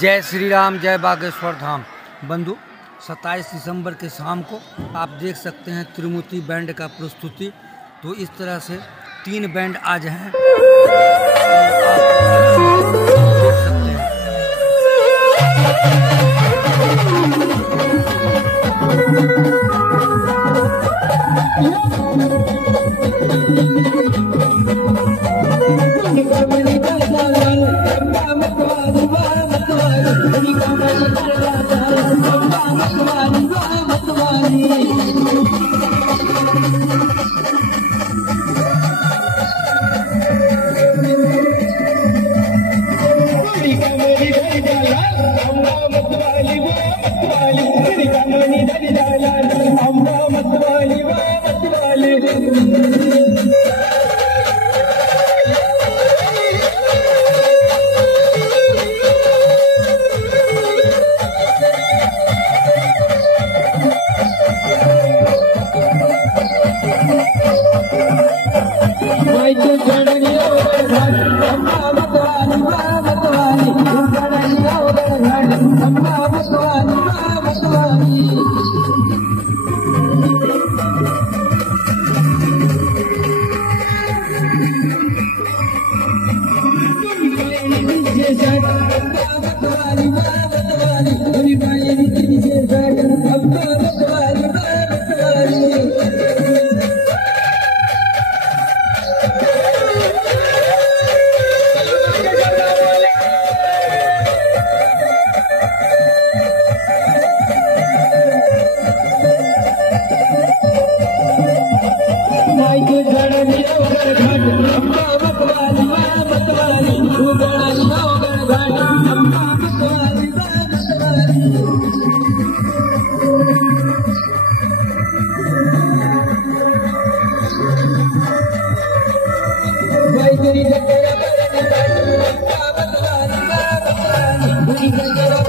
जय श्री राम, जय बागेश्वर धाम। बंधु, 27 दिसंबर के शाम को आप देख सकते हैं त्रिमूर्ति बैंड का प्रस्तुति। तो इस तरह से 3 बैंड आज हैं, आप देख सकते हैं। Bye.